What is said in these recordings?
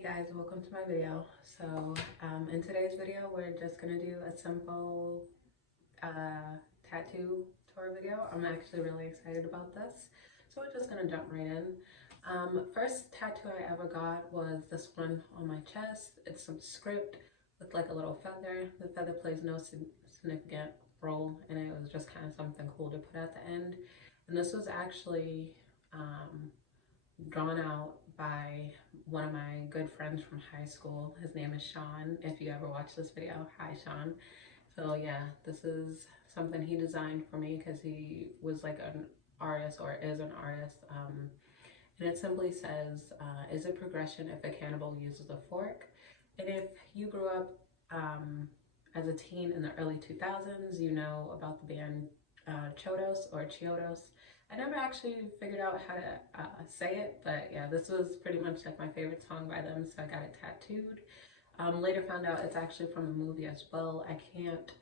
Hey guys, welcome to my video. So in today's video we're just gonna do a simple tattoo tour video. I'm actually really excited about this, so we're just gonna jump right in. First tattoo I ever got was this one on my chest. It's some script with like a little feather. The feather plays no significant role, and it was just kind of something cool to put at the end. And this was actually drawn out by one of my good friends from high school. His name is Sean. If you ever watch this video, hi Sean. So yeah, this is something he designed for me because he was like an artist, or is an artist. And it simply says, is it progression if a cannibal uses a fork? And if you grew up as a teen in the early 2000s, you know about the band Chodos or Chiodos. I never actually figured out how to say it, but yeah, this was pretty much like my favorite song by them, so I got it tattooed. Later found out it's actually from a movie as well. I can't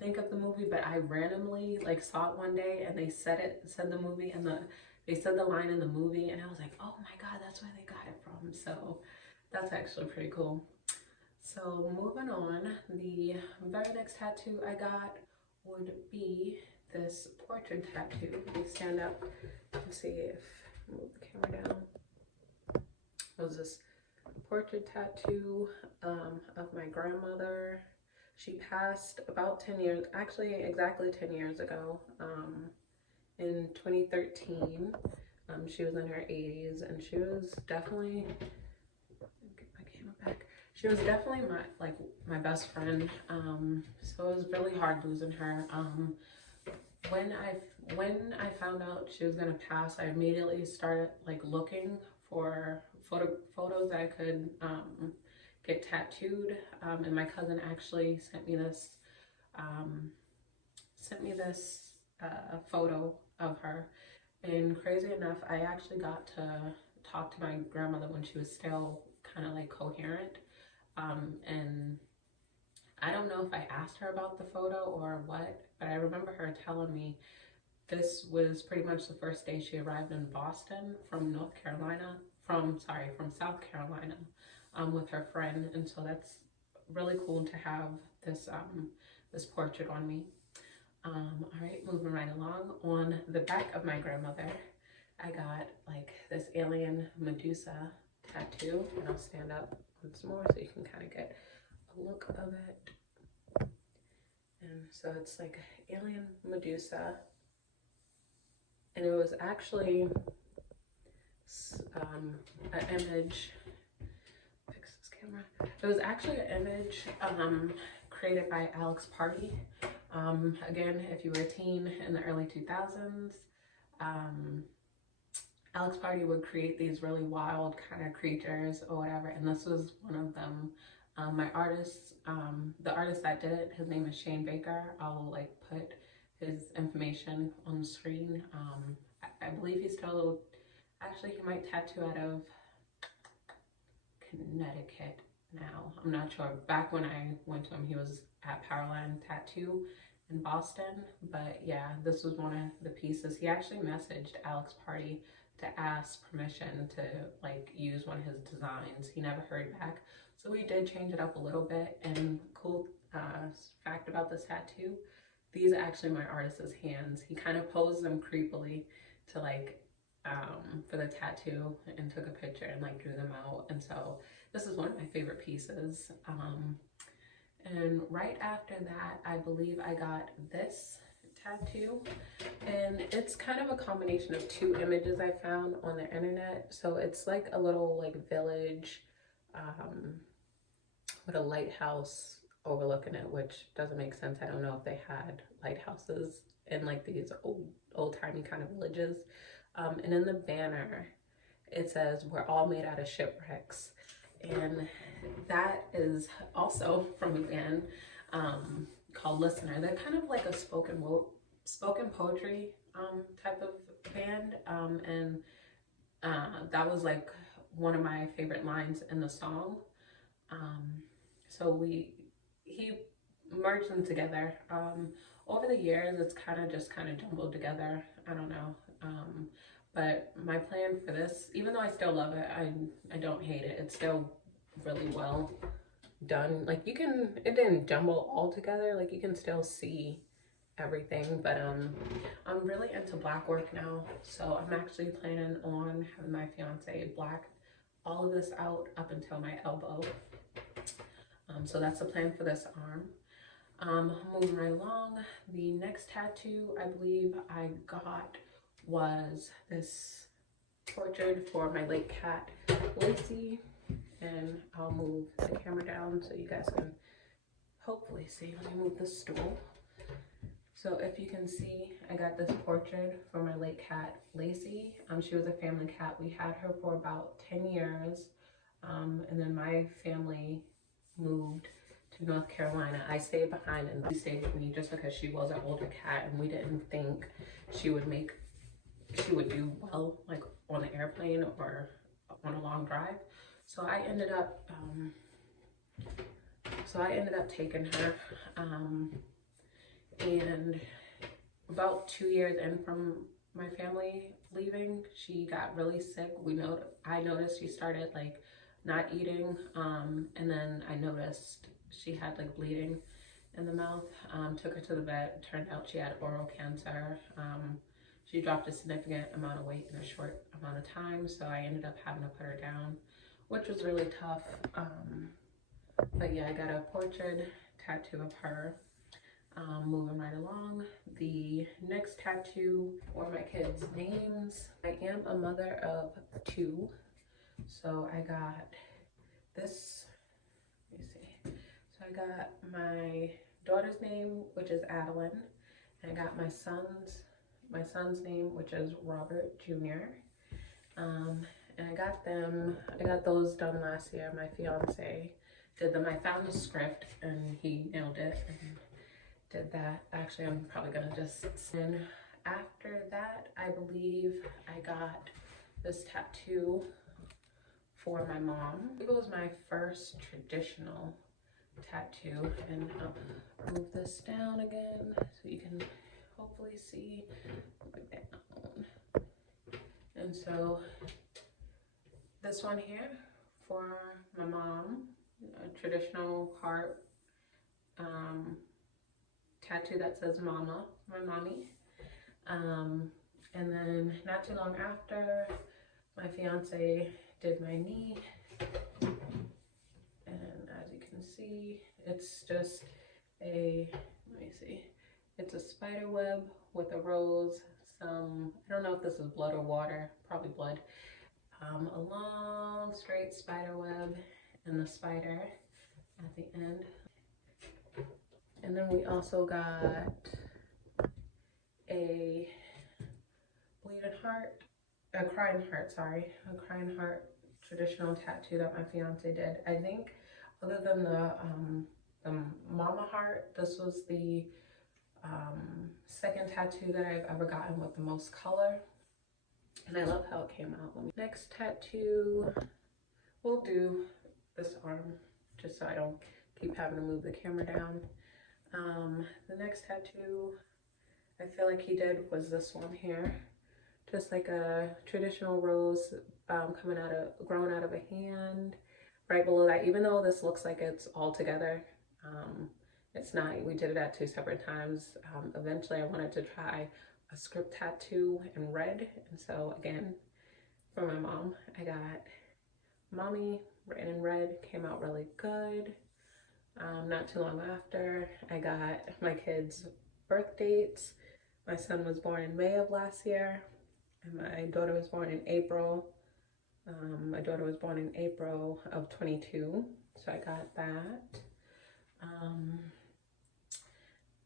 think of the movie, but I randomly like saw it one day and they said the movie, and they said the line in the movie, and I was like, oh my god, that's where they got it from. So that's actually pretty cool. So moving on, the very next tattoo I got would be this portrait tattoo. Let me stand up and see if I move the camera down. It was this portrait tattoo of my grandmother. She passed about 10 years, actually exactly 10 years ago, in 2013. She was in her 80s, and she was definitely, get my camera back. She was definitely my best friend. So it was really hard losing her. When I found out she was gonna pass, I immediately started like looking for photos that I could get tattooed. And my cousin actually sent me this photo of her. And crazy enough, I actually got to talk to my grandmother when she was still kind of like coherent. And I don't know if I asked her about the photo or what, but I remember her telling me this was pretty much the first day she arrived in Boston from South Carolina, with her friend. And so that's really cool to have this this portrait on me. All right, moving right along. On the back of my grandmother, I got like this alien Medusa tattoo, and I'll stand up once more so you can kind of get a look of it. And so it's like alien Medusa, and it was actually an image. Fix this camera. It was actually an image created by Alex Party. Again, if you were a teen in the early 2000s, Alex Party would create these really wild kind of creatures or whatever, and this was one of them. My artist, the artist that did it, his name is Shane Baker. I'll like put his information on the screen. I believe he's still, actually he might tattoo out of Connecticut now. I'm not sure. Back when I went to him, he was at Powerline Tattoo in Boston. But yeah, this was one of the pieces. He actually messaged Alex Party to ask permission to like use one of his designs. He never heard back. So we did change it up a little bit. And cool fact about this tattoo, these are actually my artist's hands. He kind of posed them creepily to like for the tattoo, and took a picture and like drew them out. And so this is one of my favorite pieces. And right after that, I believe I got this tattoo, and it's kind of a combination of two images I found on the internet. So it's like a little like village with a lighthouse overlooking it, which doesn't make sense. I don't know if they had lighthouses in like these old-timey kind of villages. And in the banner, it says, "We're all made out of shipwrecks." And that is also from a band called Listener. They're kind of like a spoken poetry type of band. And that was like one of my favorite lines in the song. So he merged them together. Over the years, it's kind of jumbled together. I don't know. But my plan for this, even though I still love it, I don't hate it. It's still really well done. Like you can, it didn't jumble all together, like you can still see everything, but I'm really into black work now, so I'm actually planning on having my fiance black all of this out up until my elbow. So that's the plan for this arm. Moving right along, the next tattoo I believe I got was this portrait for my late cat Lacey, and I'll move the camera down so you guys can hopefully see. Let me move the stool. So if you can see, I got this portrait for my late cat Lacey. She was a family cat. We had her for about 10 years, and then my family moved to North Carolina. I stayed behind and she stayed with me just because she was an older cat and we didn't think she would do well like on an airplane or on a long drive. So I ended up taking her, and about 2 years in from my family leaving, she got really sick. I noticed she started like not eating, and then I noticed she had like bleeding in the mouth. Took her to the vet. Turned out she had oral cancer. She dropped a significant amount of weight in a short amount of time, so I ended up having to put her down, which was really tough. But yeah, I got a portrait tattoo of her. Moving right along, the next tattoo for my kids' names. I am a mother of 2, so I got this. Let me see. So I got my daughter's name, which is Adeline, and I got my son's name, which is Robert Jr. And I got those done last year. My fiance did them. I found the script and he nailed it and did that. Actually, I'm probably gonna just send. After that, I believe I got this tattoo for my mom. It was my first traditional tattoo, and I'll move this down again so you can hopefully see down. And so this one here for my mom, a traditional heart tattoo that says mama, my mommy. And then not too long after, my fiance did my knee, and as you can see, it's just it's a spider web with a rose, I don't know if this is blood or water, probably blood, a long straight spider web and the spider at the end. And then we also got a a crying heart traditional tattoo that my fiance did. I think other than the mama heart, this was the second tattoo that I've ever gotten with the most color, and I love how it came out. Next tattoo, we'll do this arm just so I don't keep having to move the camera down. The next tattoo I feel like he did was this one here, just like a traditional rose growing out of a hand. Right below that, even though this looks like it's all together, it's not. We did it at 2 separate times. Eventually I wanted to try a script tattoo in red, and so again, for my mom, I got mommy written in red. Came out really good. Not too long after, I got my kids' birth dates. My son was born in May of last year, and my daughter was born in April. My daughter was born in April of 22, so I got that.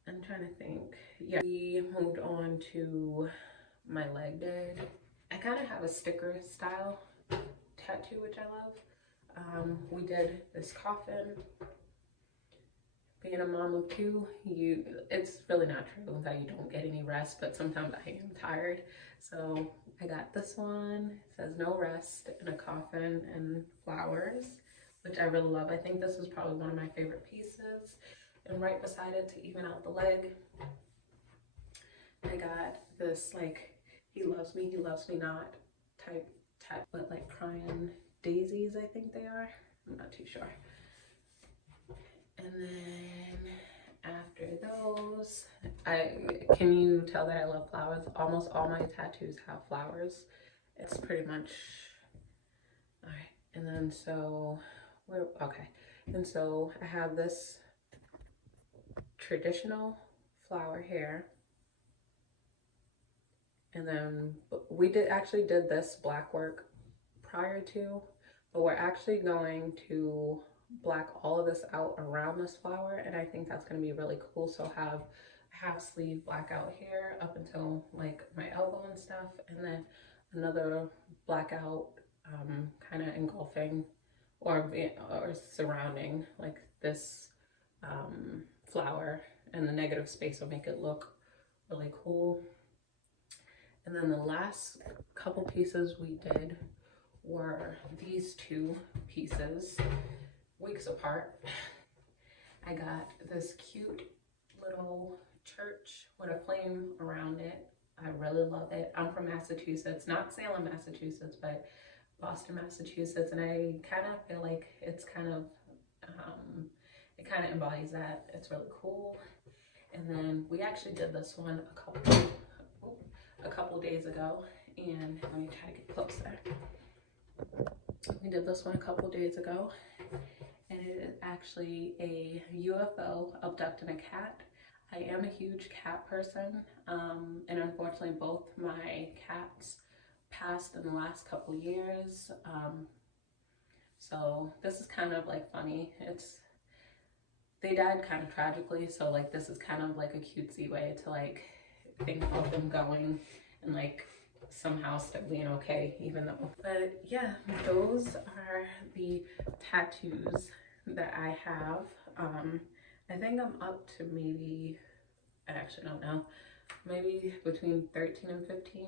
I'm trying to think. Yeah, we moved on to my leg day. I kind of have a sticker style tattoo, which I love. We did this coffin. Being a mom of 2, it's really not true that you don't get any rest, but sometimes I am tired. So I got this one. It says no rest in a coffin and flowers, which I really love. I think this is probably one of my favorite pieces. And right beside it, to even out the leg, I got this like he loves me not type, but like crying daisies, I think they are. I'm not too sure. And then after those, can you tell that I love flowers? Almost all my tattoos have flowers. It's pretty much, all right. And then so, okay. And so I have this traditional flower here. And then we actually did this black work prior to, but we're actually going to black all of this out around this flower, and I think that's going to be really cool. So have a half sleeve blackout here up until like my elbow and stuff, and then another blackout kind of engulfing or surrounding like this flower, and the negative space will make it look really cool. And then the last couple pieces we did were these two pieces, weeks apart. I got this cute little church with a flame around it. I really love it. I'm from Massachusetts, not Salem, Massachusetts, but Boston, Massachusetts, and I kind of feel like it's kind of, it kind of embodies that. It's really cool. And then we actually did this one a couple days ago, and let me try to get closer. We did this one a couple days ago, and it is actually a UFO abducting a cat. I am a huge cat person, and unfortunately both my cats passed in the last couple years. So this is kind of like funny. They died kind of tragically, so like this is kind of like a cutesy way to like think of them going and like somehow still being okay, even though. But yeah, those are the tattoos that I have. I think I'm up to maybe, I actually don't know, maybe between 13 and 15,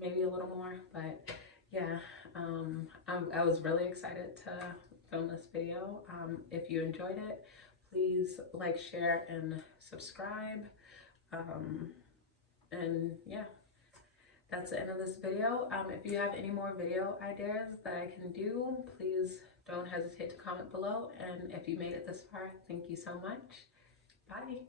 maybe a little more. But yeah, I was really excited to film this video. If you enjoyed it, please like, share, and subscribe. And yeah, that's the end of this video. If you have any more video ideas that I can do, please don't hesitate to comment below. And if you made it this far, thank you so much. Bye.